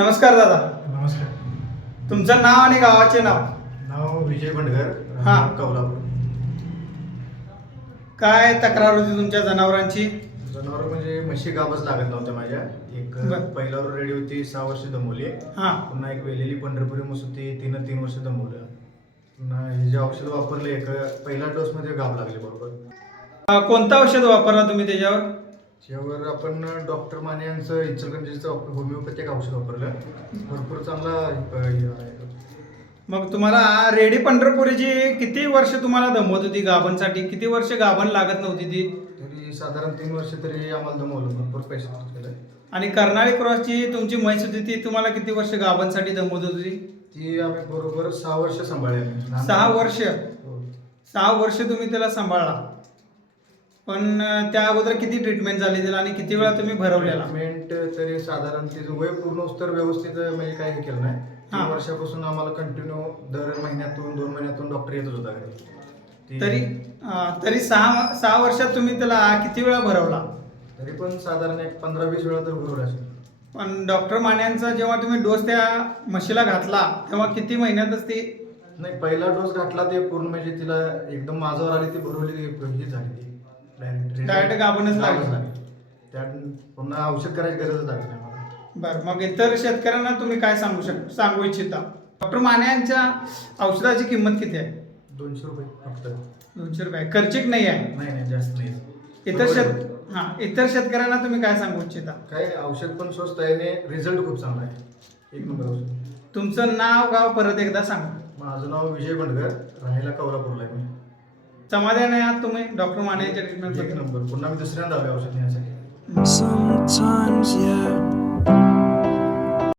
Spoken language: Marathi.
नमस्कार दादा. नमस्कार. तुमचं नाव आणि गावाचे नाव? नाव विजय बंडगर हा. कौलापूर काय तक्रार होती तुमच्या जनावरांची? जनावर म्हणजे म्हशी गाबच लागत नव्हत्या माझ्या. एक बर. पहिल्यावर रेडी होती सहा वर्ष दमवली. हां. पुन्हा एक वेलेली पंढरपुरी म्हस होती तिनं तीन वर्ष दमवलं. पुन्हा हे जे औषध वापरले एक पहिल्या डोस मध्ये गाब लागले बरोबर. अं, कोणतं औषध वापरला तुम्ही त्याच्यावर? त्यावर आपण डॉक्टर माने यांचं इचलगंजीचं होमिओपॅथिक औषध वापरलं. भरपूर चांगला. मग तुम्हाला रेडी पंढरपुरीची किती वर्ष तुम्हाला दमवत होती गाभणसाठी? किती वर्ष गाभण लागत नव्हती ती? तरी साधारण तीन वर्ष तरी आम्हाला दमवलं भरपूर पैसे खर्च केले. आणि कर्नाळी क्रॉसची तुमची म्हैस होती ती तुम्हाला किती वर्ष गाभणसाठी दमवत होती? ती आम्ही बरोबर सहा वर्ष सांभाळली आम्ही. सहा वर्ष? हो. सहा वर्ष तुम्ही त्याला सांभाळला. पण त्या अगोदर किती ट्रीटमेंट झाली त्याला आणि किती वेळा तुम्ही भरवलेला? ट्रीटमेंट तरी साधारण तिचं वय पूर्ण तर व्यवस्थित म्हणजे काही हे केलं नाही. तीन हा. वर्षापासून आम्हाला कंटिन्यू दर महिन्यातून दोन महिन्यातून डॉक्टर येतच होता घरी. ती- तरी अं, तरी सहा सहा वर्षात तुम्ही त्याला किती वेळा भरवला? तरी पण साधारण एक पंधरा वीस वेळा तर भरवलं असेल. पण डॉक्टर मान्यांचा जेव्हा तुम्ही डोस त्या म्हशीला घातला तेव्हा किती महिन्यातच ती नाही पहिला डोस घातला ते पूर्ण म्हणजे तिला एकदम माझ्यावर आली ती भरवली ती ही झाली डायरेक्ट Direct गाभणच लागली. त्यात पुन्हा औषध करायची गरजच लागली नाही मला. बरं मग इतर शेतकऱ्यांना तुम्ही काय सांगू शक सांगू इच्छिता? डॉक्टर माने यांच्या औषधाची किंमत किती आहे? दोनशे रुपये फक्त. दोनशे रुपये. खर्चिक नाही आहे? नाही नाही जास्त नाही. इतर शेत हां इतर शेतकऱ्यांना तुम्ही काय सांगू इच्छिता? काय औषध पण स्वस्त आहे आणि रिझल्ट खूप चांगला आहे. एक नंबर औषध. तुमचं नाव गाव परत एकदा सांगा. माझं नाव विजय बंडगर राहायला कौलापूरला आहे मी. समाधान आहे आज तुम्ही? Doctor Mane treatment number. पुन्हा मी दुसऱ्यांदा औषध घेण्यासाठी.